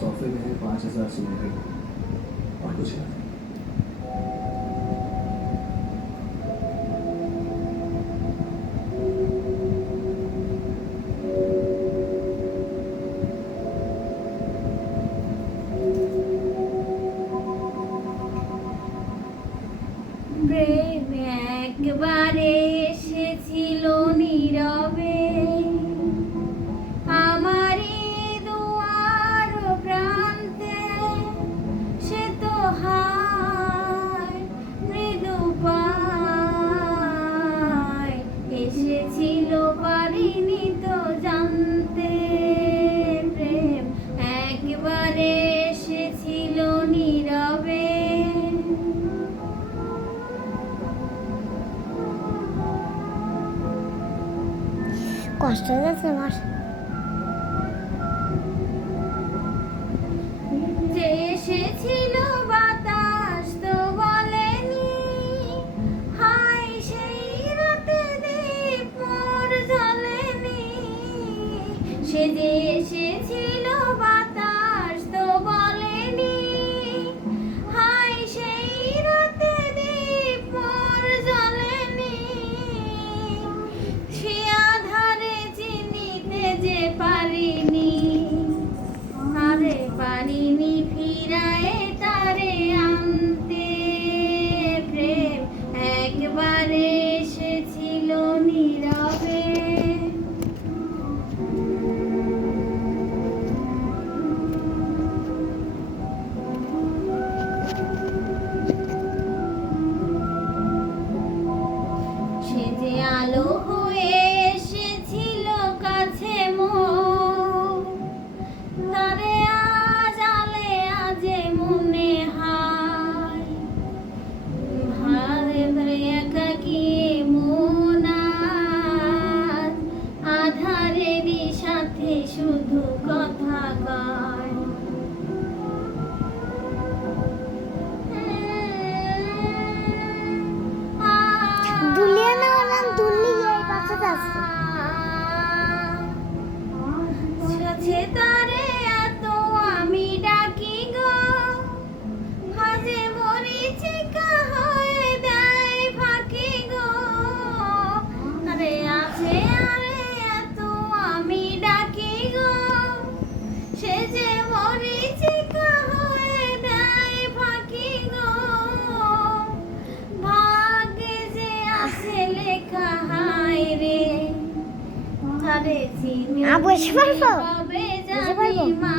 तोहफे में है 5,000 सुनहरे और कुछ नहीं। প্রেম একবারে এসেছিল নীরবে আমারই দুয়ার প্রান্তে, সে তো হায় মৃদু পায় এসেছিল পারিনি তো জানতে। প্রেম একবারে এসেছিল নীরবে। কষ্ট যাচ্ছে আমার। যে এসেছিল বাতাস তো বলেনি, হায় সেই রাতে দীপ মোর জ্বলেনি। সে যে এসেছিল বাতাস তো বলেনি, হায় সেই রাতে দীপ মোর জ্বলেনি। সে আধারে চিনিতে যে পারিনি, আরে পারিনি ফিরায়ে তারে আনতে। প্রেম একবারে এসেছিল নীরবে। সে যে আলো হয়ে এসেছিল কাছে মোর, তারে আজ আলে আজে মনে হয়। ভারে ভারে একাকী মন আজ, আধারেরই সাথে শুধু কথা কয়। দুলিয়া না হলাম দুলি এই পাশে আছে। সাথে তারে এত আমি ডাকি গো, হাজে মরিচিকা হয়ে দেয় ফাঁকি গো। আরে আছে আরে এত আমি ডাকি গো, সে যে মরিচিকা হয়ে দেয় ফাঁকি গো। ভাগ্যে যে আছে লেখা হায় রে, তারে চিনি বুঝতে পারছো? কবে বুঝতে পারবো? যাবি মা